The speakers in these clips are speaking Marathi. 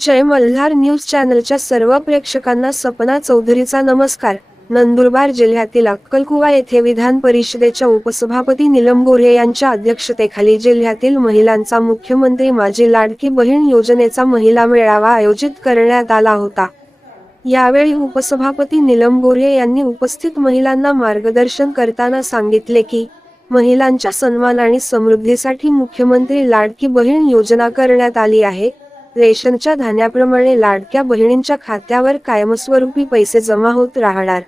जय मल्हार न्यूज चॅनलच्या सर्व प्रेक्षकांना सपना चौधरीचा नमस्कार. नंदुरबार जिल्ह्यातील अक्कलकुवा येथे विधान परिषदेच्या उपसभापती निलम गोरे यांच्या अध्यक्षतेखाली जिल्ह्यातील महिलांचा मुख्यमंत्री माझी लाडकी बहीण योजनेचा महिला मेळावा आयोजित करण्यात आला होता. यावेळी उपसभापती निलम गोरे यांनी उपस्थित महिलांना मार्गदर्शन करताना सांगितले की महिलांच्या सन्मान आणि समृद्धीसाठी मुख्यमंत्री लाडकी बहीण योजना करण्यात आली आहे. रेशनच्या धान्याप्रमाणे लाडक्या बहिणींच्या खात्यावर कायमस्वरूपी पैसे जमा होत राहणार.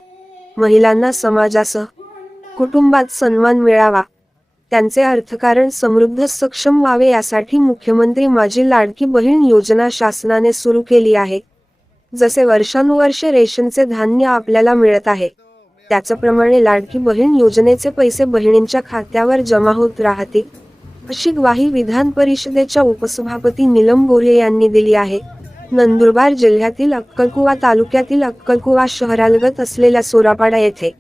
महिलांना समाजासह कुटुंबात सन्मान मिळावा. त्यांचे अर्थकारण समृद्ध सक्षम व्हावे यासाठी मुख्यमंत्री माझी लाडकी बहीण योजना शासनाने सुरू केली आहे. जसे वर्षानुवर्षे रेशनचे धान्य आपल्याला मिळत आहे त्याचप्रमाणे लाडकी बहीण योजनेचे पैसे बहिणींच्या खात्यावर जमा होत राहतील. अशी ग्वाही विधान परिषदेच्या उपसभापती निलम गोऱ्हे यांनी दिली आहे. नंदुरबार जिल्ह्यातील अक्कलकुवा तालुक्यातील अक्कलकुवा शहरालगत असलेल्या सोरापाडा येथे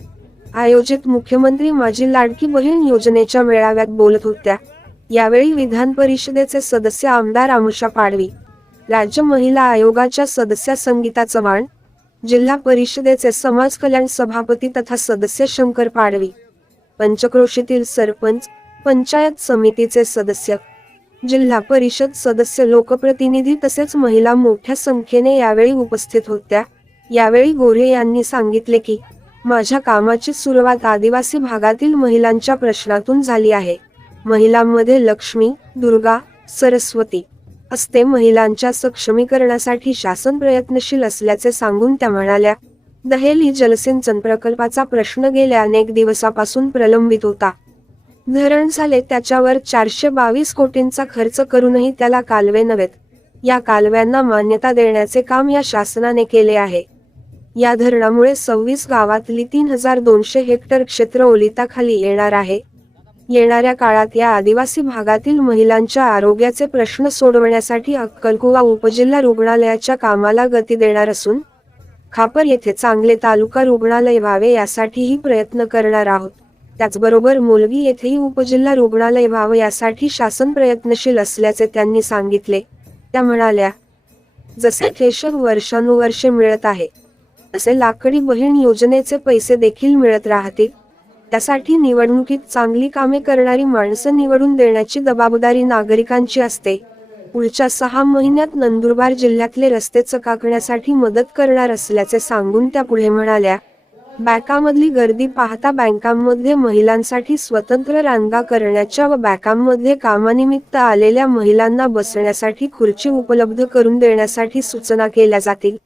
आयोजित मुख्यमंत्री माझी लाडकी बहीण योजनेच्या मेळाव्यात बोलत होत्या. यावेळी विधान परिषदेचे सदस्य आमदार आमुषा पाडवी राज्य महिला आयोगाच्या सदस्या संगीता चव्हाण जिल्हा परिषदेचे समाज कल्याण सभापती तथा सदस्य शंकर पाडवी पंचक्रोशीतील सरपंच पंचायत समितीचे सदस्य. जिल्हा परिषद सदस्य लोकप्रतिनिधी तसेच महिला मोठ्या संख्येने यावेळी उपस्थित होत्या. यावेळी गोरे यांनी सांगितले की माझ्या कामाची सुरुवात आदिवासी भागातील महिलांच्या प्रश्नातून झाली आहे. महिलांमध्ये लक्ष्मी दुर्गा सरस्वती असते. महिलांच्या सक्षमीकरणासाठी शासन प्रयत्नशील असल्याचे सांगून त्या म्हणाल्या दहेली जलसिंचन प्रकल्पाचा प्रश्न गेल्या अनेक दिवसापासून प्रलंबित होता. धरण झाले त्याच्यावर चारशे बावीस कोटींचा खर्च करूनही त्याला कालवे नव्हेत. या कालव्यांना मान्यता देण्याचे काम या शासनाने केले आहे. या धरणामुळे सव्वीस गावातली तीन हजार दोनशे हेक्टर क्षेत्र ओलिताखाली येणार आहे. येणाऱ्या काळात या आदिवासी भागातील महिलांच्या आरोग्याचे प्रश्न सोडवण्यासाठी अक्कलकुवा उपजिल्हा रुग्णालयाच्या कामाला गती देणार असून खापर येथे चांगले तालुका रुग्णालय व्हावे यासाठीही प्रयत्न करणार आहोत. त्याचबरोबर मोलवी येथेही उपजिल्हा रुग्णालय व्हावं यासाठी शासन प्रयत्नशील असल्याचे त्यांनी सांगितले. त्या म्हणाल्या जसे केशव वर्षानुवर्षे मिळत आहे तसे लाकडी बहीण योजनेचे पैसे देखील मिळत राहतील. त्यासाठी निवडणुकीत चांगली कामे करणारी माणसं निवडून देण्याची जबाबदारी नागरिकांची असते. पुढच्या सहा महिन्यात नंदुरबार जिल्ह्यातले रस्ते चकाकण्यासाठी मदत करणार असल्याचे सांगून त्या पुढे म्हणाल्या बँकामधली गर्दी पाहता बँकांमध्ये महिलांसाठी स्वतंत्र रांगा करण्याच्या व बँकांमध्ये कामानिमित्त आलेल्या महिलांना बसण्यासाठी खुर्ची उपलब्ध करून देण्यासाठी सूचना केल्या जातील.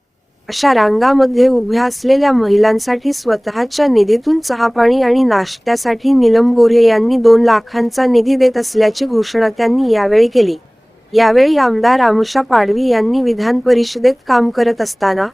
अशा रांगामध्ये उभ्या असलेल्या महिलांसाठी स्वतःच्या निधीतून चहापाणी आणि नाश्त्यासाठी निलम गोरे यांनी दोन लाखांचा निधी देत असल्याची घोषणा त्यांनी यावेळी केली. यावेळी आमदार आमुषा पाडवी यांनी विधान परिषदेत काम करत असताना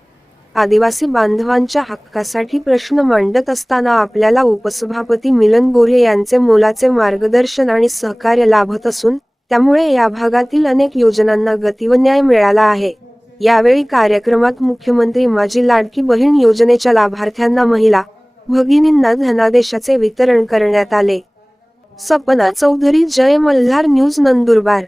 आदिवासी बांधवांच्या हक्कासाठी प्रश्न मांडत असताना आपल्याला उपसभापती मिलन गोरे यांचे मोलाचे मार्गदर्शन आणि सहकार्य लाभत असून त्यामुळे या भागातील अनेक योजनांना गती व न्याय मिळाला आहे. यावेळी कार्यक्रमात मुख्यमंत्री माझी लाडकी बहीण योजनेच्या लाभार्थ्यांना महिला भगिनींना धनादेशाचे वितरण करण्यात आले. सपना चौधरी जय मल्हार न्यूज नंदुरबार.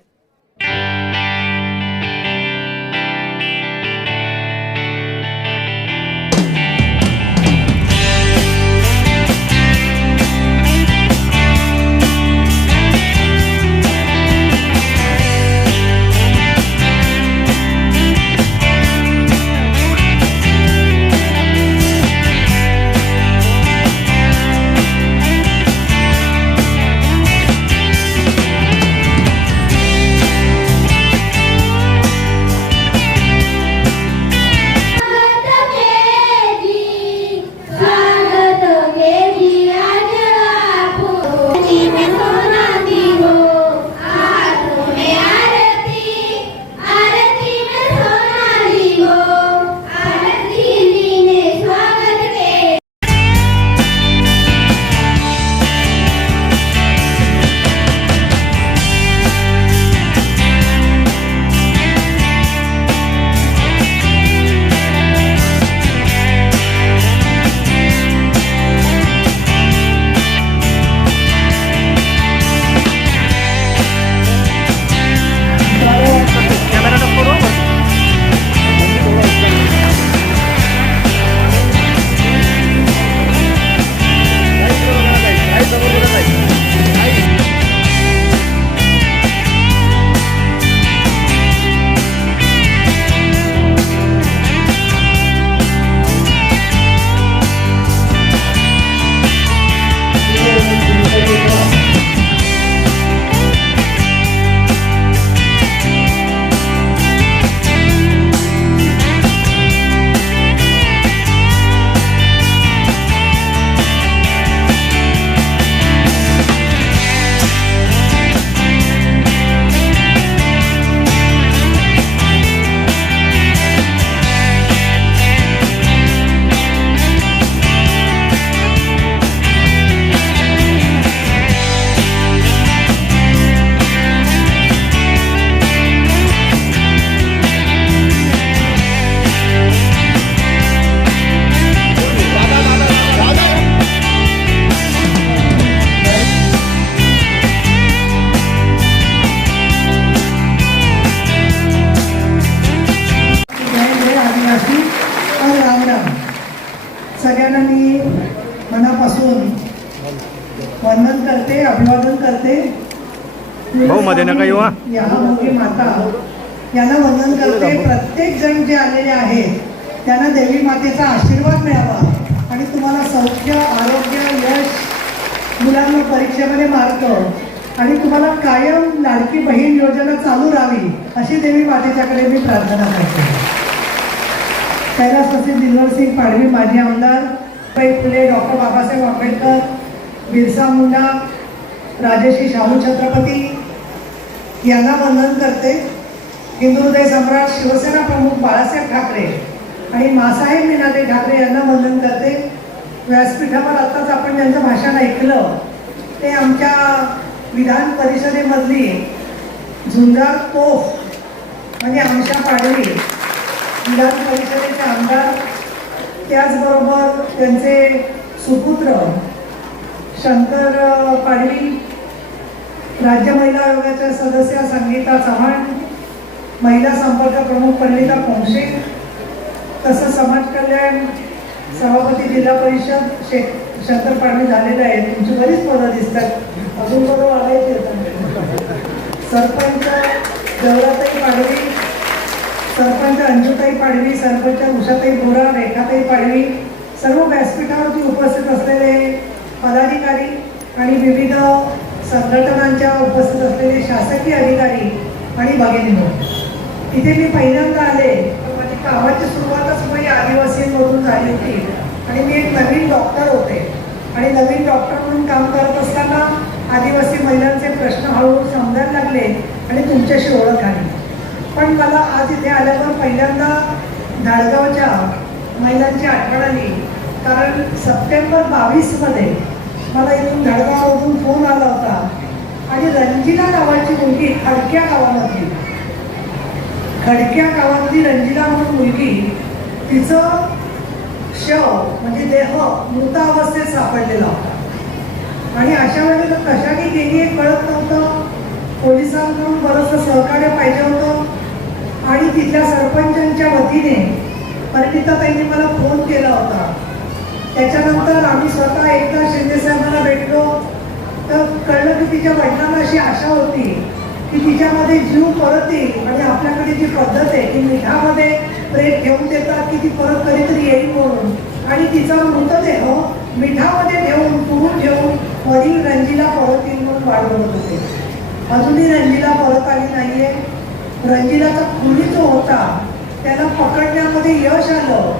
मध्ये नका येऊ, माता यांना वंदन करते. प्रत्येक जण जे आलेले आहेत त्यांना देवी मातेचा आशीर्वाद मिळावा. आणि तुम्हाला सौख्य आरोग्य यश मुलांना परीक्षेमध्ये मार्क आणि तुम्हाला कायम लाडकी बहीण योजना चालू राहावी अशी देवी मातेच्याकडे मी प्रार्थना करते. कैलासवासी दिलवरसिंग पाडवी माजी आमदार फुले डॉक्टर बाबासाहेब आंबेडकर बिरसा मुंडा राजश्री शाहू छत्रपती यांना वंदन करते. हिंदुहृदय सम्राट शिवसेना प्रमुख बाळासाहेब ठाकरे आणि मासाहेब मीनाते ठाकरे यांना वंदन करते. व्यासपीठावर आत्ताच आपण ज्यांचं भाषण ऐकलं ते आमच्या विधान परिषदेमधली झुंजार तोफ म्हणजे आमच्या पाडवी विधान परिषदेचे आमदार त्याचबरोबर त्यांचे सुपुत्र शंकर पाडवी राज्य महिला आयोगाच्या सदस्य संगीता चव्हाण महिला संपर्क प्रमुख पंडिता पोंक्षे तसंच समाज कल्याण सभापती जिल्हा परिषद शे शंकर झालेलं आहे आहेत तुमची बरीच पदं दिसतात अजून पदं वाढायची आहेत. सरपंच जवळाताई पाडवी सरपंच अंजुताई पाडवी सरपंच उषाताई बोरा रेखाताई पाडवी सर्व व्यासपीठावरती उपस्थित असलेले पदाधिकारी आणि विविध संघटनांच्या उपस्थित असलेले शासकीय अधिकारी आणि भगिनी इथे मी पहिल्यांदा आले. तर माझी कामाची सुरुवातच माझी आदिवासींमधून झाली होती. आणि मी एक नवीन डॉक्टर होते. आणि नवीन डॉक्टर म्हणून काम करत असताना आदिवासी महिलांचे प्रश्न हळूहळू समजायला लागले आणि तुमच्याशी ओळख आली पण मला आज इथे आल्यावर पहिल्यांदा धाडगावच्या महिलांची आठवण आली. कारण सप्टेंबर बावीसमध्ये मला इथून धाडगावमधून फोन आला होता. आणि रंजिला नावाची मुलगी खडक्या गावामधली. खडक्या गावातली रंजिला म्हणून मुलगी तिचं शव म्हणजे देह मृतावस्थेत सापडलेला होता. आणि अशा वेळेला कशाने गेली हे कळत नव्हतं. पोलिसांकडून बरंचसं सहकार्य पाहिजे होतं. आणि तिथल्या सरपंचांच्या वतीने परिणिताताईंनी मला फोन केला होता. त्याच्यानंतर आम्ही स्वतः एकदा शिंदे साहेबांना भेटलो. तर कळलं की तिच्या वडिलांना अशी आशा होती की तिच्यामध्ये जीव परत येईल म्हणजे आपल्याकडे जी पद्धत आहे की मिठामध्ये प्रेम ठेवून देतात की ती परत कधीतरी येईल म्हणून. आणि तिचा मृतदेह मिठामध्ये ठेवून पुरून ठेवून वडील रंजीला परत येईल म्हणून वाढवत होते. अजूनही रंजीला परत आली नाहीये. रंजिलाचा खुली जो होता. त्याला पकडण्यामध्ये यश आलं.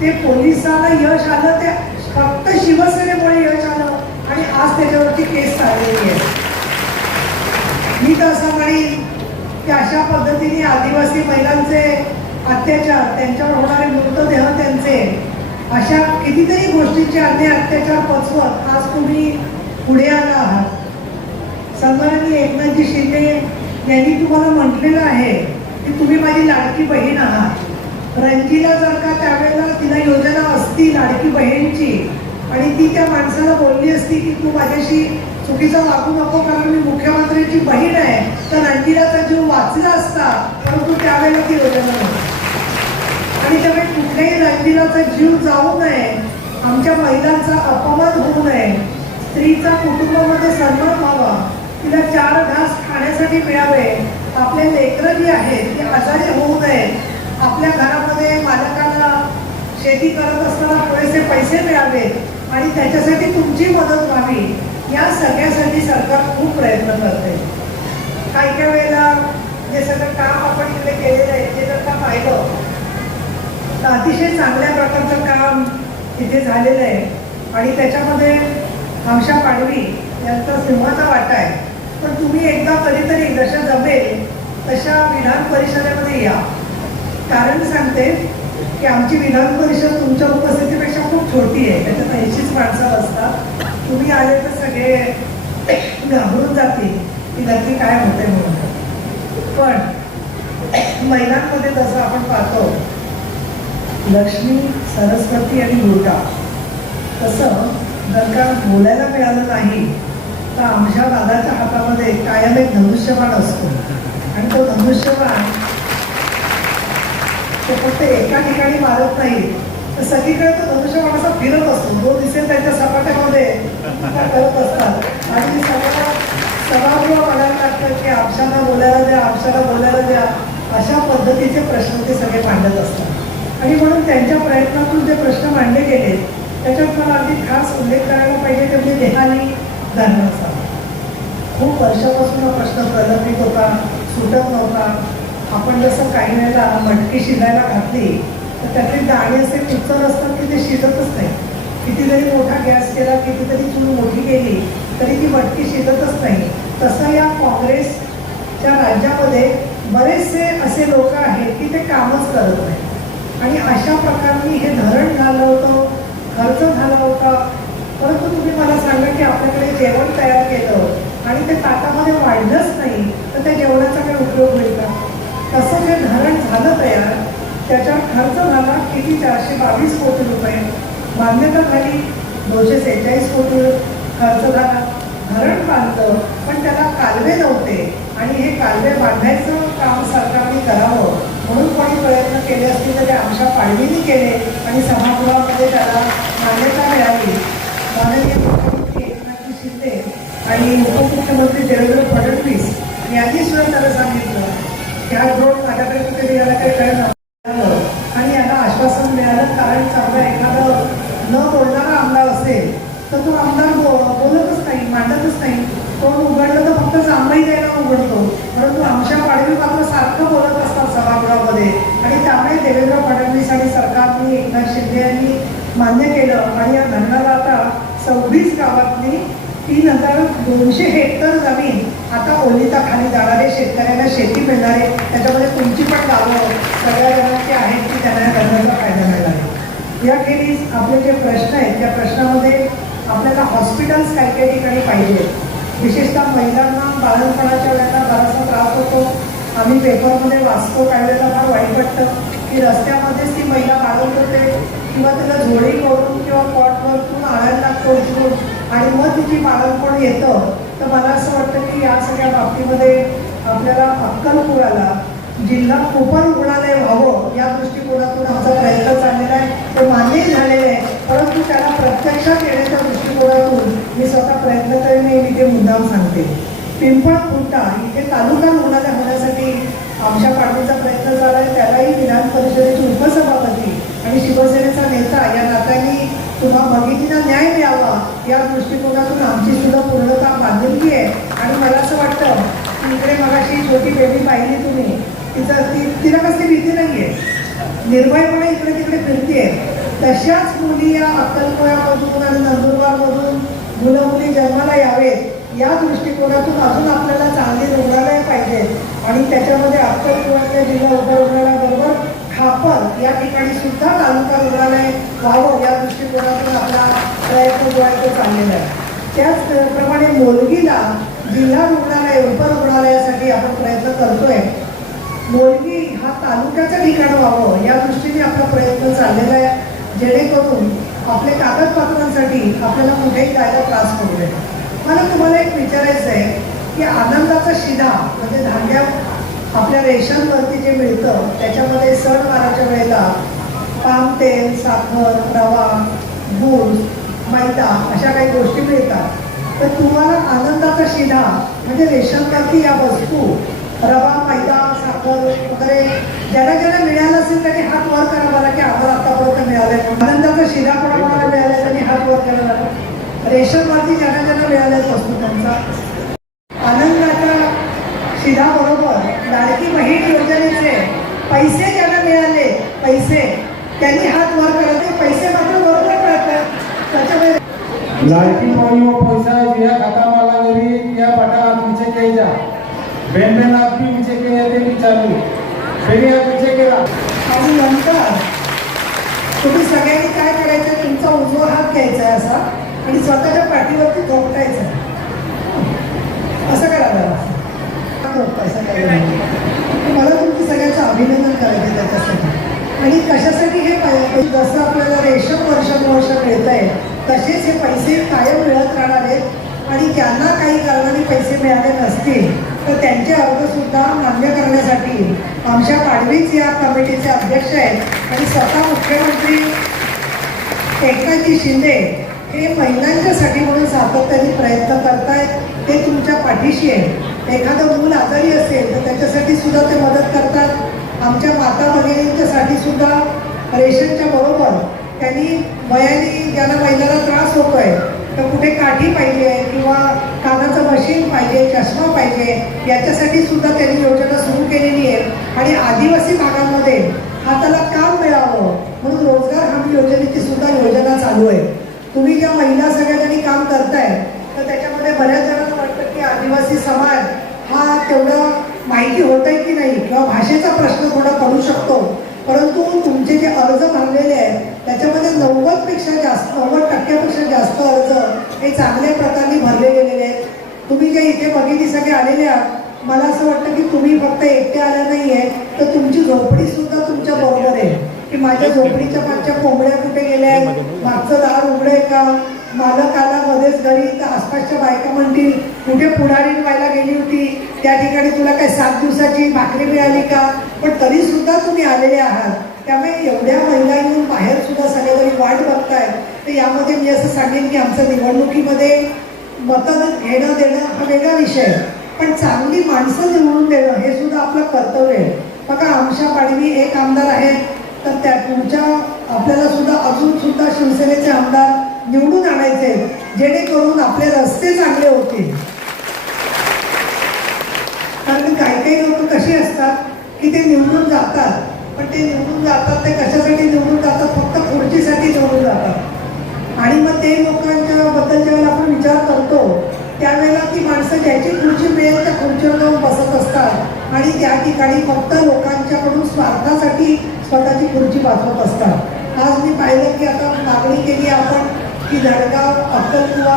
ते पोलिसांना यश आलं ते फक्त शिवसेनेमुळे यश आलं आणि आज त्याच्यावरती केस चाललेली आहे मी तर असं म्हणेन की अशा पद्धतीने आदिवासी महिलांचे अत्याचार त्यांच्यावर होणारे मृतदेह त्यांचे अशा कितीतरी गोष्टींचे अन्याय अत्याचार पचवत आज तुम्ही पुढे आला आहात. सन्माननीय एकनाथजी शिंदे यांनी तुम्हाला म्हटलेलं आहे की तुम्ही माझी लाडकी बहीण आहात. रंजीला जर का त्यावेळेला तिला योजना असती लाडकी बहीणची आणि ती त्या माणसाला बोलली असती की तू माझ्याशी चुकीचा वागू नको कारण मी मुख्यमंत्र्यांची बहीण आहे तर रंजीलाचा जीव वाचला असता परंतु त्यावेळेला ती योजना नव्हती आणि त्यामुळे कुठल्याही रंजिलाचा जीव जाऊ नये आमच्या महिलांचा अपमान होऊ नये स्त्रीचा कुटुंबामध्ये सन्मान व्हावा तिला चार घास खाण्यासाठी मिळावे आपले लेकरं जी आहेत ते आजारी होऊ नये आपल्या घरामध्ये मालकाला शेती करत असताना पुरेसे पैसे मिळावे आणि त्याच्यासाठी तुमची मदत व्हावी या सगळ्यासाठी सरकार खूप प्रयत्न करते. काही काही वेळेला जे सगळं काम आपण इकडे केलेलं आहे ते जर का पाहिलं तर अतिशय चांगल्या प्रकारचं काम इथे झालेलं आहे. आणि त्याच्यामध्ये आमशा पाडवी यांचा सिंहाचा वाटा आहे. पण तुम्ही एकदा कधीतरी जशा जमेल तशा विधान परिषदेमध्ये या. कारण सांगते की आमची विधान परिषद तुमच्या उपस्थितीपेक्षा खूप छोटी आहे. त्याच्यात ऐंशीच माणसं असतात. तुम्ही आले तर सगळे घाबरून जातील की नक्की काय होते म्हणून. पण महिलांमध्ये जसं आपण पाहतो लक्ष्मी सरस्वती आणि दुर्गा तसं जर का बोलायला मिळालं नाही तर आमच्या दादाच्या हातामध्ये कायम एक धनुष्यबाण असतो. आणि तो धनुष्यबाण ते फक्त एका ठिकाणी मारत नाही. तर सगळीकडे तो धनुष्यबाण असा फिरत असतो. जो दिसेल त्यांच्या सपाट्यामध्ये करत असतात. आणि सगळ्या सभागृह म्हणायला लागतात की आपशाला बोलायला द्या आपशाला बोलायला द्या. अशा पद्धतीचे प्रश्न ते सगळे मांडत असतात. आणि म्हणून त्यांच्या प्रयत्नातून जे प्रश्न मांडले गेले त्याच्यात मला अगदी खास उल्लेख करायला पाहिजे ते म्हणजे देहानी धर्माचा. खूप वर्षापासून हा प्रश्न प्रलंबित होता सुटत नव्हता. आपण जसं काही वेळेला मटकी शिजायला घातली तर त्यातली दाणे असे कुचर असतात की ते शिजतच नाही किती जरी मोठा गॅस केला कितीतरी चूल मोठी केली तरी ती मटकी शिजतच नाही. तसं या काँग्रेसच्या राज्यामध्ये बरेचसे असे लोक आहेत की ते कामच करत नाही आणि अशा प्रकारे हे धरण झालं होतं खर्च झाला होता परंतु तुम्ही मला सांगा की आपल्याकडे जेवण तयार केलं आणि ते ताटामध्ये वाढलंच नाही तर त्या जेवणाचा काही उपयोग होईल का? तसं जे धरण झालं तयार त्याच्या खर्च झाला किती? चारशे बावीस कोटी रुपये. मान्यता झाली दोनशे सेहेचाळीस कोटी खर्च झाला. धरण बांधलं पण त्याला कालवे नव्हते. आणि हे कालवे बांधायचं काम सरकारने करावं म्हणून कोणी प्रयत्न केले असतील तर ते आमच्या पाडवीने केले आणि सभागृहामध्ये त्याला मान्यता मिळाली. माननीय मुख्यमंत्री एकनाथजी शिंदे आणि उपमुख्यमंत्री देवेंद्र फडणवीस यांनी सुद्धा त्याला सांगितलं. ड्रोन माझ्याकडे याला काही कळलं आणि याला आश्वासन मिळालं कारण चांगला एखादं न बोलणारा आमदार असेल तर तो आमदार बो- बोलतच नाही मांडतच नाही. तोंड उघडलं तर फक्त जांभई द्यायला उघडतो. परंतु आमच्या पाडवी मात्र सारखं बोलत असतात सभागृहामध्ये. आणि त्यामुळे देवेंद्र फडणवीस आणि सरकारने एकनाथ शिंदे यांनी मान्य केलं. आणि या धरणाला आता सव्वीस गावातली तीन हजार दोनशे हेक्टर जमीन जाणारे शेतकऱ्यांना शेती मिळणारे त्याच्यामध्ये तुमची पण गावं सगळ्या जणांची आहेत की त्यांना या धरणाचा फायदा मिळणार आहे. याखेरीज आपले जे प्रश्न आहेत त्या प्रश्नामध्ये आपल्याला हॉस्पिटल्स काही काही ठिकाणी पाहिजे. विशेषतः महिलांना बाळणपणाच्या वेळेला बराचसा त्रास होतो. आम्ही पेपरमध्ये वाचतो काही वेळेला फार वाईट वाटतं की रस्त्यामध्येच ती महिला बाळवत होते किंवा तिला झोळी करून किंवा पॉटवरतून आणायला लागतो उचलून आणि मग तिची बाळणपण येतं. तर मला असं वाटतं की या सगळ्या बाबतीमध्ये आपल्याला अक्कलपुराला जिल्हा कोकण रुग्णालय व्हावं या दृष्टिकोनातून आमचा प्रयत्न चाललेला आहे ते मान्य झालेले आहे. परंतु त्याला प्रत्यक्षात येण्याच्या दृष्टिकोनातून मी स्वतः प्रयत्न करेन मी ते मुद्दाम सांगते. पिंपळ खुंटा इथे तालुका रुग्णालय होण्यासाठी आमच्या पाठीचा प्रयत्न झाला आहे. त्यालाही विधान परिषदेचे उपसभापती आणि शिवसेनेचा नेता या नात्याने तुम्हा भगिनींना न्याय मिळावा या दृष्टिकोनातून आमची सुद्धा पूर्णता बांधिलकी आहे. आणि मला असं वाटतं की इकडे मगाशी छोटी बेबी पाहिली तुम्ही तिचं ती तिला कसली भीती नाही आहे निर्भयपणे इकडे तिकडे फिरते तशाच मुली या अक्कलकोयामधून आणि नंदुरबारमधून मुलं मुली जन्माला यावेत. या दृष्टिकोनातून अजून आपल्याला चांगली रुग्णालय पाहिजे आणि त्याच्यामध्ये अक्कलकोयातल्या जिल्हा उपरुग्णालयाबरोबर खापर या ठिकाणी सुद्धा तालुका रुग्णालय व्हावं या दृष्टिकोनातून आपला प्रयत्न आहे. त्याचप्रमाणे मोलगीला जिल्हा रुग्णालय उपरुग्णालयासाठी आपण प्रयत्न करतोय. मोलगी हा तालुक्याचं ठिकाण व्हावं या दृष्टीने आपला प्रयत्न चाललेला आहे. जेणेकरून आपल्या कागदपत्रांसाठी आपल्याला कुठेही जायला त्रास होऊ नये. मला तुम्हाला एक विचारायचं आहे की आनंदाचा शिधा म्हणजे धान्या आपल्या रेशनवरती जे मिळतं त्याच्यामध्ये सणवाराच्या वेळेला पाम तेल साखर रवा गूळ मैदा अशा काही गोष्टी मिळतात. तर तुम्हाला आनंदाचा शिधा म्हणजे रेशन कार्डची या वस्तू रवा मैदा साखर वगैरे ज्याला ज्याला मिळालं असेल त्याने हात वर करा मला की आम्हाला आतापर्यंत मिळालंय. आनंदाचा शिधा कोणाला मिळालाय त्यांनी हात वर करा मला. रेशनवरती ज्यांना ज्यांना मिळाल्याच वस्तू त्यांचा. आनंदाच्या शिधाबरोबर लाडकी बहीण योजनेचे पैसे ज्यांना मिळाले पैसे त्यांनी हात वर करा ते पैसे मात्र बरोबर मिळतात त्याच्यामुळे लाडकी बहनों पैसा दिया खाता माला गरी या बटा पीछे के जा बेन बेन आप भी पीछे के येते भी चालू फिर या पीछे केला. आणि नंतर तुम्ही सगळ्यांनी काय करायचं? तुमचा उजवा हात घ्यायचा असा आणि स्वतःच्या पाठीवरती झोपटायचं असं करायला असं करायला मला तुमचं सगळ्याचं अभिनंदन करायचं त्याच्यासाठी. आणि कशासाठी हे पाहिजे? जसं आपल्याला रेशन वर्षानुवर्ष मिळत आहे तसेच हे पैसे कायम मिळत राहणार आहेत आणि ज्यांना काही कारणाने पैसे मिळाले नसतील तर त्यांचे अर्जसुद्धा मान्य करण्यासाठी आमच्या पाडवीच या कमिटीचे अध्यक्ष आहेत. आणि स्वतः मुख्यमंत्री एकनाथजी शिंदे हे महिलांच्यासाठी म्हणून सातत्याने प्रयत्न करतायत. ते तुमच्या पाठीशी आहे एखादं मूल आजारी असेल तर त्याच्यासाठी सुद्धा ते मदत करतात. आमच्या माता भगिनींच्यासाठी सुद्धा रेशनच्या बरोबर त्यांनी वयाने ज्यांना महिलाला त्रास होतोय तर कुठे काठी पाहिजे किंवा कानाचं मशीन पाहिजे चष्मा पाहिजे याच्यासाठी सुद्धा त्यांनी योजना सुरू केलेली आहे. आणि आदिवासी भागामध्ये हाताला काम मिळावं म्हणून रोजगार हमी योजनेची सुद्धा योजना चालू आहे. तुम्ही ज्या महिला सगळ्यांनी काम करताय तर त्याच्यामध्ये बऱ्याच जणांना वाटतं की आदिवासी समाज हा तेवढा माहिती होत आहे की नाही किंवा भाषेचा प्रश्न थोडा पडू शकतो परंतु तुमचे जे अर्ज भरलेले आहेत त्याच्यामध्ये नव्वदपेक्षा जास्त नव्वद टक्क्यापेक्षा जास्त अर्ज हे चांगल्या प्रकारे भरले गेलेले आहेत. तुम्ही जे इथे भगिनी सगळे आलेले आहात मला असं वाटतं की तुम्ही फक्त एकटे आल्या नाही आहे तर तुमची झोपडी सुद्धा तुमच्या बरोबर आहे. की माझ्या झोपडीच्या मागच्या कोंबड्या कुठे गेल्या आहेत? मागचं दार उघडं आहे का? मालक आला मध्येच घरी तर आसपासच्या बायका म्हणतील कुठे पुढारी व्हायला गेली होती? त्या ठिकाणी तुला काय सात दिवसाची भाकरी मिळाली का? पण तरी सुद्धा तुम्ही आलेले आहात. त्यामुळे एवढ्या महिला येऊन बाहेर सुद्धा सगळ्याजणी वाट बघताय तर यामध्ये मी असं सांगेन की आमचं निवडणुकीमध्ये मतं घेणं देणं हा वेगळा विषय आहे. पण चांगली माणसं निवडून देणं हे सुद्धा आपलं कर्तव्य आहे. बघा आमच्या पाडवी एक आमदार आहेत तर त्या पुढच्या आपल्याला सुद्धा अजून सुद्धा शिवसेनेचे आमदार निवडून आणायचे जेणेकरून आपले रस्ते चांगले होतील. कारण काही काही लोक कशी असतात की ते निवडून जातात. पण ते निवडून जातात ते कशासाठी निवडून जातात? फक्त खुर्चीसाठी निवडून जातात. आणि मग ते लोकांच्या बद्दल ज्यावेळेला आपण विचार करतो त्यावेळेला ती माणसं ज्याची खुर्ची मिळेल त्या खुर्चीवर जाऊन बसत असतात. आणि त्या ठिकाणी फक्त लोकांच्याकडून स्वार्थासाठी स्वतःची खुर्ची वाचवत असतात. आज मी पाहिलं की आता मागणी केली आपण की जळगाव अक्कलकुवा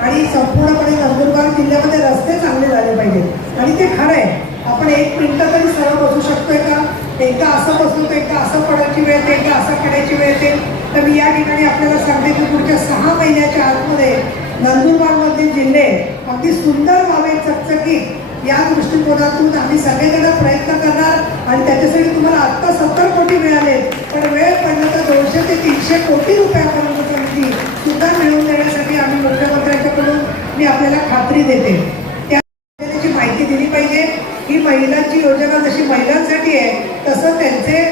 आणि संपूर्णपणे नंदुरबार जिल्ह्यामध्ये रस्ते चांगले झाले पाहिजेत. आणि ते खरं आहे. आपण एक मिनटं तरी सरळ बसू शकतोय का? एकदा असं बसलो तर एकदा असं पडायची वेळ येते एकदा असं करायची वेळ येते. तर मी या ठिकाणी आपल्याला सांगते की पुढच्या सहा महिन्याच्या आतमध्ये नंदुरबारमधील जिल्हे अगदी सुंदर व्हावे चकचकीत या दृष्टिकोनातून आम्ही सगळेजण प्रयत्न करणार आणि त्याच्यासाठी तुम्हाला आत्ता सत्तर कोटी मिळाले पण वेळ पडला तर दोनशे ते तीनशे कोटी रुपयापर्यंतचा निधी सुद्धा मिळवून देण्यासाठी आम्ही मुख्यमंत्र्यांच्याकडून मी आपल्याला खात्री देते त्या योजनेची माहिती दिली पाहिजे ही महिलांची योजना जशी महिलांसाठी आहे तसं त्यांचे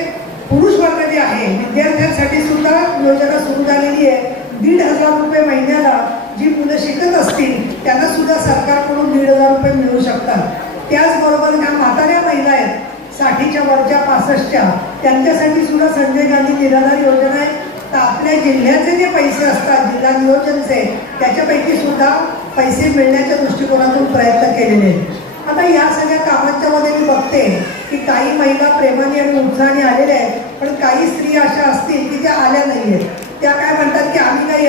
पुरुष वर्ग जे आहे विद्यार्थ्यांसाठी सुद्धा योजना सुरू झालेली आहे दीड हजार रुपये महिन्याला जी मुलं शिकत असतील त्यांना सुद्धा सरकारकडून दीड हजार रुपये मिळू शकतात त्याचबरोबर ह्या म्हाताऱ्या महिला आहेत साठीच्या वरच्या पासष्टच्या त्यांच्यासाठी सुद्धा संजय गांधी निराधार योजना आहे तर आपल्या जिल्ह्याचे जे पैसे असतात जिल्हा नियोजनचे त्याच्यापैकी सुद्धा पैसे मिळण्याच्या दृष्टिकोनातून प्रयत्न केलेले आहेत आता या सगळ्या कामांच्या मध्ये मी बघते की काही महिला प्रेमाने आणि उत्साहाने आलेल्या आहेत पण काही स्त्रिया अशा असतील की ज्या आल्या नाही आहेत त्या काय म्हणतात की आम्ही काही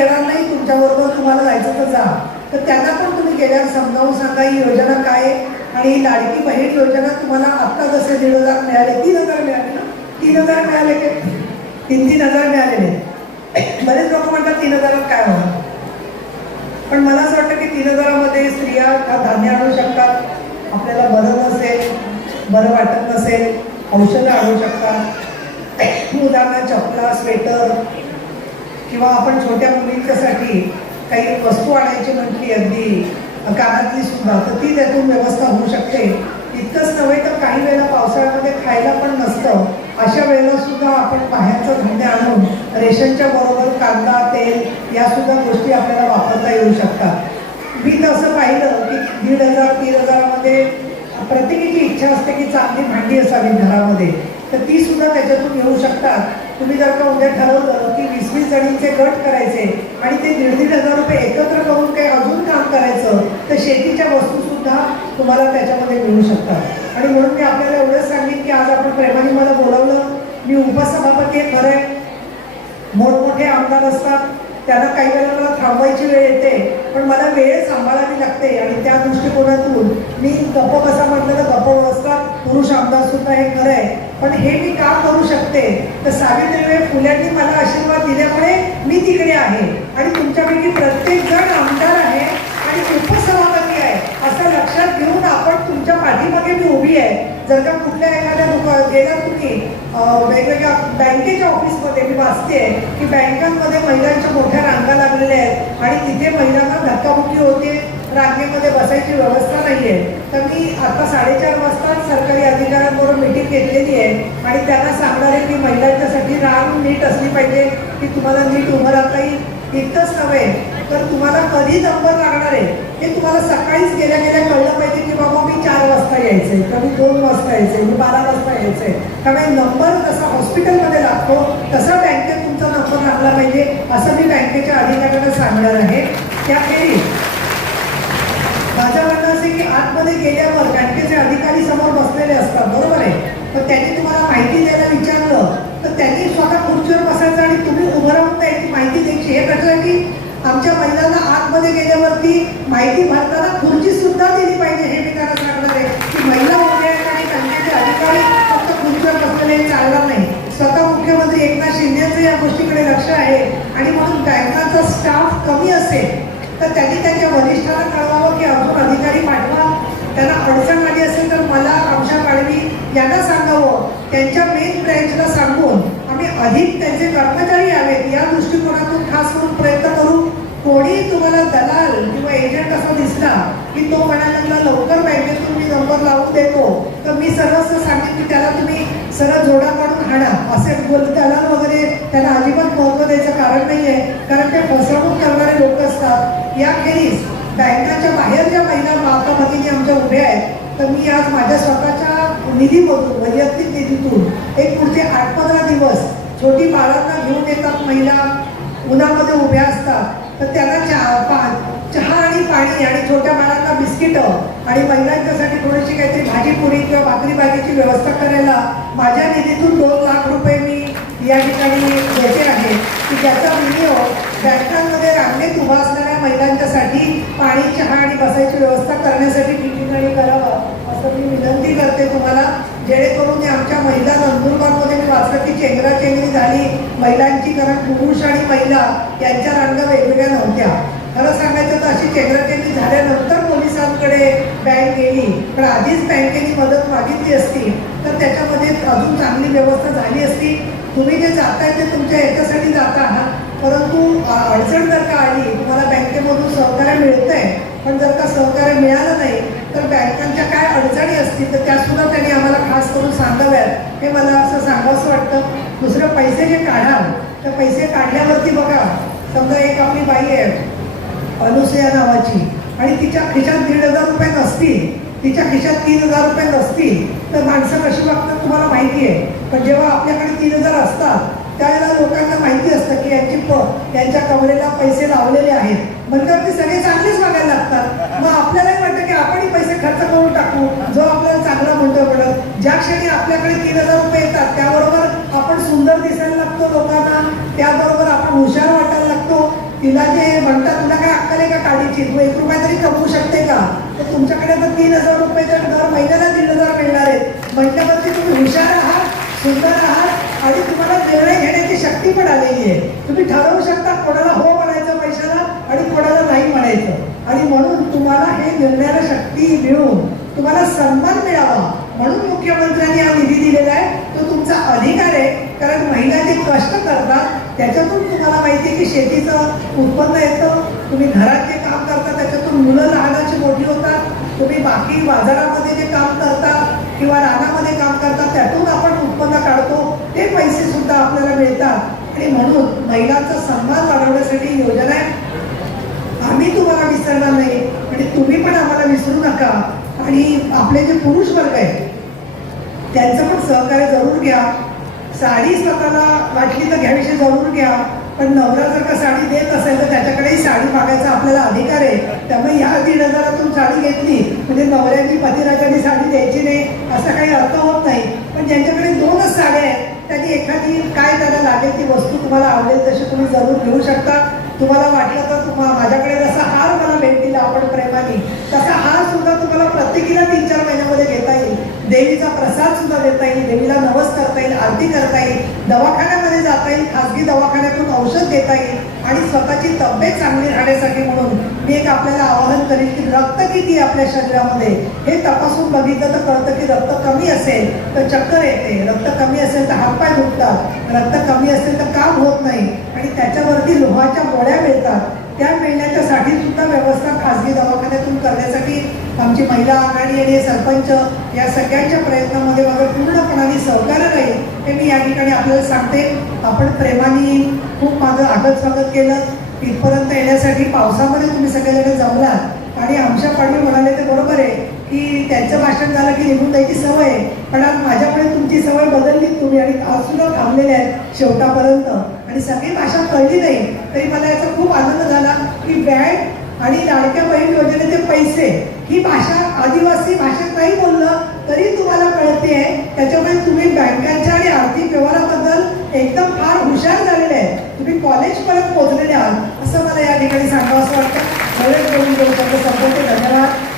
त्यांच्याबरोबर तुम्हाला जायचं तर जा. तर त्यांना पण तुम्ही गेल्यावर समजावून सांगा ही योजना काय आहे? आणि ही लाडकी बहीण योजना तुम्हाला आत्ता जसे दीड हजार मिळाले तीन हजार मिळाले ना? तीन हजार मिळाले की? तीन तीन हजार मिळालेले बरेच लोक म्हणतात तीन हजारात काय होणार? पण मला असं वाटतं की तीन हजारामध्ये स्त्रिया का धान्य आणू शकतात आपल्याला बरं नसेल बरं वाटत नसेल औषधं आणू शकतात. उदाहरणार्थ चपला स्वेटर किंवा आपण छोट्या मुलींच्यासाठी काही वस्तू आणायची म्हटली अगदी कानातली सुद्धा तर ती त्यातून व्यवस्था होऊ शकते. इतकंच नव्हे तर काही वेळेला पावसाळ्यामध्ये खायला पण नसतं. अशा वेळेला सुद्धा आपण बाहेरचं धान्य आणून रेशनच्या बरोबर कांदा तेल या सुद्धा गोष्टी आपल्याला वापरता येऊ शकतात. मी तर असं पाहिलं की दीड हजार तीन हजारामध्ये प्रत्येकीची इच्छा असते की चांगली भांडी असावी घरामध्ये. तर ती सुद्धा त्याच्यातून येऊ शकतात. तुम्ही जर का उद्या ठरवलं की वीस वीस जणींचे गट करायचे आणि ते दीड दीड हजार रुपये एकत्र करून काही अजून काम करायचं तर शेतीच्या वस्तूसुद्धा तुम्हाला त्याच्यामध्ये मिळू शकतात. आणि म्हणून मी आपल्याला एवढंच सांगेन की आज आपण प्रेमाने मला बोलावलं. मी उपसभापती आहे खरं आहे. मोठमोठे आमदार असतात. त्यांना काही वेळेला थांबवायची वेळ येते पण मला वेळ सांभाळावी लागते आणि त्या दृष्टिकोनातून मी गप्प कसा म्हटलं तर गप्प बसला पुरुष आमदार सुद्धा हे खरं आहे. पण हे मी का करू शकते? तर सावित्रीबाई फुल्यांनी मला आशीर्वाद दिल्यामुळे मी तिकडे आहे. आणि तुमच्यापैकी प्रत्येक जण आमदार आहे आणि उपसभापती आहे लक्षात घेऊन आपण तुमच्या पाठीमागे मी उभी आहे जर का कुठल्या एखाद्या दुकानात गेला गेलात तुम्ही वेगवेगळ्या बँकेच्या ऑफिसमध्ये मी वाचते की बँकांमध्ये महिलांच्या मोठ्या रांगा लागलेल्या आहेत आणि तिथे महिलांना धक्काबुक्की होते रांगेमध्ये बसायची व्यवस्था नाही आहे तर मी आता साडेचार वाजता सरकारी अधिकाऱ्यांबरोबर मिटिंग घेतलेली आहे आणि त्यांना सांगणार आहे की महिलांच्यासाठी रांग नीट असली पाहिजे की तुम्हाला नीट उभं राहता येईल. इतकंच नव्हे तर तुम्हाला कधी नंबर लागणार आहे? हे तुम्हाला सकाळीच गेल्या गेल्या कळलं पाहिजे की बाबा मी चार वाजता यायचंय का मी दोन वाजता यायचंय मी बारा वाजता यायचंय. त्यामुळे नंबर जसा हॉस्पिटलमध्ये लागतो तसा बँकेत तुमचा नंबर लागला पाहिजे असं मी बँकेच्या अधिकाऱ्यांना सांगणार आहे. त्याखेरीज माझं म्हणणं असे की आतमध्ये गेल्यावर बँकेचे अधिकारी समोर बसलेले असतात बरोबर आहे? तर त्यांनी तुम्हाला माहिती द्यायला विचारलं तर त्यांनी स्वतः खुर्चीवर बसायचं आणि तुम्ही उभं राहून त्याची माहिती द्यायची. हे कसं आहे की आमच्या महिलांना आतमध्ये गेल्यावरती माहिती भरताना खुर्ची सुद्धा दिली पाहिजे हे मी त्यांना सांगणार आहे. की महिला उभ्या आहेत आणि बँकेचे अधिकारी फक्त खुर्चीवर बसलेले चालणार नाही. स्वतः मुख्यमंत्री एकनाथ शिंदेचं या गोष्टीकडे लक्ष आहे आणि म्हणून बँकाचा स्टाफ कमी असेल तर त्यांनी त्यांच्या वरिष्ठांना कळवावं की अजून अधिकारी पाठवा. त्यांना अडचण आली असेल तर मला आमच्या पाडवी यांना सांगावं. त्यांच्या मेन ब्रँचला सांगून अधिक त्यांचे कर्मचारी यावेत. या दृष्टिकोनातून खास करून प्रयत्न करू कोणी तुम्हाला दलाल किंवा एजंट असा दिसला की तो म्हणायला लागला लवकर बँकेतून मी नंबर लावून देतो. तर मी सरळ सांगेन की त्याला तुम्ही सरळ जोडा काढून हाणा. असे बोल दलाल वगैरे त्याला अजिबात महत्त्व द्यायचं कारण नाही आहे कारण ते फसवणूक करणारे लोक असतात. याखेरीज बँकाच्या बाहेर ज्या महिला माता भगिनी आमच्या उभ्या आहेत. तर मी आज माझ्या स्वतःच्या निधीमधून वैयक्तिक निधीतून एक पुढचे आठ पंधरा दिवस छोटी बाळांना घेऊन येतात महिला उन्हामध्ये उभ्या असतात तर त्यांना चहा चहा आणि पाणी आणि छोट्या बाळांना बिस्किटं आणि महिलांच्यासाठी थोडीशी काहीतरी भाजी पुरी किंवा भाकरी भाजीची व्यवस्था करायला माझ्या निधीतून दोन लाख रुपये मी या ठिकाणी घेते आहे. की ज्याचा विनियोग बँकांमध्ये रांगेत उभा असणाऱ्या महिलांच्यासाठी पाणी चहा आणि बसायची व्यवस्था करण्यासाठी ठिकठिकाणी करावं. असं मी विनंती करते तुम्हाला जेणेकरून आमच्या महिला नंदुरबारमध्ये मी वाचलं की चेंगराचेंगरी झाली. महिलांची कारण पुरुष आणि महिला यांच्या रांगा वेगवेगळ्या नव्हत्या. खरं सांगायचं तर अशी चेंगराचेंगरी झाल्यानंतर पोलिसांकडे बँक गेली. पण आधीच बँकेने मदत मागितली असती. तर त्याच्यामध्ये अजून चांगली व्यवस्था झाली असती. तुम्ही जे जाताय ते तुमच्या याच्यासाठी जाता. आहात परंतु अडचण जर का आली तुम्हाला बँकेमधून सहकार्य मिळतंय. पण जर का सहकार्य मिळालं नाही तर बँकांच्या काय अडचणी असतील तर त्या सुद्धा त्यांनी आम्हाला खास करून सांगाव्यात. हे मला असं सांगावंसं वाटतं. दुसरं पैसे जे काढाल तर पैसे काढल्यावरती बघा समजा एक आपली बाई आहे अनुसया नावाची आणि तिच्या खिशात दीड हजार रुपये नसतील तिच्या खिशात तीन हजार रुपये नसतील तर माणसं कशी वागतात तुम्हाला माहिती आहे. पण जेव्हा आपल्याकडे तीन हजार असतात त्यावेळेला लोकांना माहिती असतं की यांची त्यांच्या यांच्या कमरेला पैसे लावलेले आहेत. म्हणतात ते सगळे चांगलेच वागायला लागतात. मग आपल्यालाही वाटतं की आपणही पैसे खर्च करून टाकू. जो आपल्याला चांगला म्हणतो पडत. ज्या क्षणी आपल्याकडे तीन हजार रुपये येतात त्याबरोबर आपण सुंदर दिसायला लागतो लोकांना. त्याबरोबर आपण हुशार वाटायला लागतो. तिला जे म्हणतात तुला काय अक्कल आहे का काढीची तू एक रुपया तरी कमवू शकते का? तर तुमच्याकडे तर तीन हजार रुपये तर दर महिन्याला तीन हजार मिळणार आहेत म्हटल्यावरती तुम्ही हुशार आहात सुंदर आहात आणि तुम्हाला निर्णय घेण्याची शक्ती पण आलेली आहे तुम्ही ठरवू शकता कोणाला हो म्हणायचं पैशाला आणि कोणाला नाही म्हणायचं. आणि म्हणून तुम्हाला हे निर्णयाला शक्ती मिळून तुम्हाला सन्मान मिळावा. म्हणून मुख्यमंत्र्यांनी हा निधी दिलेला आहे. तो तुमचा अधिकार आहे. कारण महिला जे कष्ट करतात त्याच्यातून तुम्हाला माहिती आहे की शेतीचं उत्पन्न येतं. तुम्ही घरात जे काम करता त्याच्यातून मुलं लहानाची मोठी होतात. तुम्ही बाकी बाजारामध्ये जे काम करता किंवा रानामध्ये काम करता त्यातून आपण उत्पन्न काढतो. ते पैसे सुद्धा आपल्याला मिळतात. आणि म्हणून महिलांचा सन्मान वाढवण्यासाठी योजना आहे. आम्ही तुम्हाला विसरणार नाही आणि तुम्ही पण आम्हाला विसरू नका. आणि आपले जे पुरुष वर्ग आहेत त्यांचं पण सहकार्य जरूर घ्या. साडी स्वतःला वाटली तर घ्याविषयी जरूर घ्या. पण नवरा जर का साडी देत असेल तर त्याच्याकडेही साडी मागायचा आपल्याला अधिकार आहे. त्यामुळे ह्या दीड हजारातून साडी घेतली. म्हणजे नवऱ्याची पतिराजाने साडी द्यायची नाही असा काही अर्थ होत नाही. पण ज्यांच्याकडे दोनच साड्या आहेत त्याची एखादी काय त्याला लागेल ती वस्तू तुम्हाला आवडेल तशी तुम्ही जरूर घेऊ शकता. तुम्हाला वाटलं तर तुम्हाला माझ्याकडे जसा हार मला भेट दिला आपण प्रेमाने तसा हार सुद्धा तुम्हाला प्रत्येकीला तीन चार महिन्यामध्ये घेता येईल. देवीचा प्रसाद सुद्धा देता येईल देवीला नवस करता येईल आरती करता येईल दवाखान्यामध्ये जाता येईल खासगी दवाखान्यातून औषध देता येईल. आणि स्वतःची तब्येत चांगली राहण्यासाठी म्हणून मी एक आपल्याला आवाहन करेन की रक्त किती आहे आपल्या शरीरामध्ये हे तपासून बघितलं तर कळतं की रक्त कमी असेल तर चक्कर येते. रक्त कमी असेल तर हातपाय दुखतात. रक्त कमी असेल तर काम होत नाही. आणि त्याच्यावरती लोहाच्या गोळ्या मिळतात. त्या मिळण्याच्यासाठी सुद्धा व्यवस्था खाजगी दवाखान्यातून करण्यासाठी आमची महिला आघाडी आणि सरपंच या सगळ्यांच्या प्रयत्नामध्ये माझं पूर्णपणाने सहकार्य राहील हे मी या ठिकाणी आपल्याला सांगते. आपण प्रेमाने खूप माझं आगत स्वागत केलं. इथपर्यंत येण्यासाठी पावसामध्ये तुम्ही सगळेजण जमलात. आणि आमच्या पाडवी म्हणाले ते बरोबर आहे की त्यांचं भाषण झालं की निघून द्यायची सवय आहे. पण आज माझ्याकडे तुमची सवय बदलली तुम्ही आणि आज सुद्धा थांबलेले आहेत शेवटापर्यंत. आणि सगळी भाषा कळली नाही. तरी मला याचा खूप आनंद झाला की बँक आणि लाडक्या बहीण योजनेचे पैसे ही भाषा आदिवासी भाषेत नाही बोललं तरी तुम्हाला कळते आहे त्याच्यामुळे तुम्ही बँकांच्या आणि आर्थिक व्यवहाराबद्दल एकदम फार हुशार झालेले आहे तुम्ही कॉलेजपर्यंत पोहोचलेले आहात असं मला या ठिकाणी सांगावं असं वाटतं. सगळेच बोलून घेऊ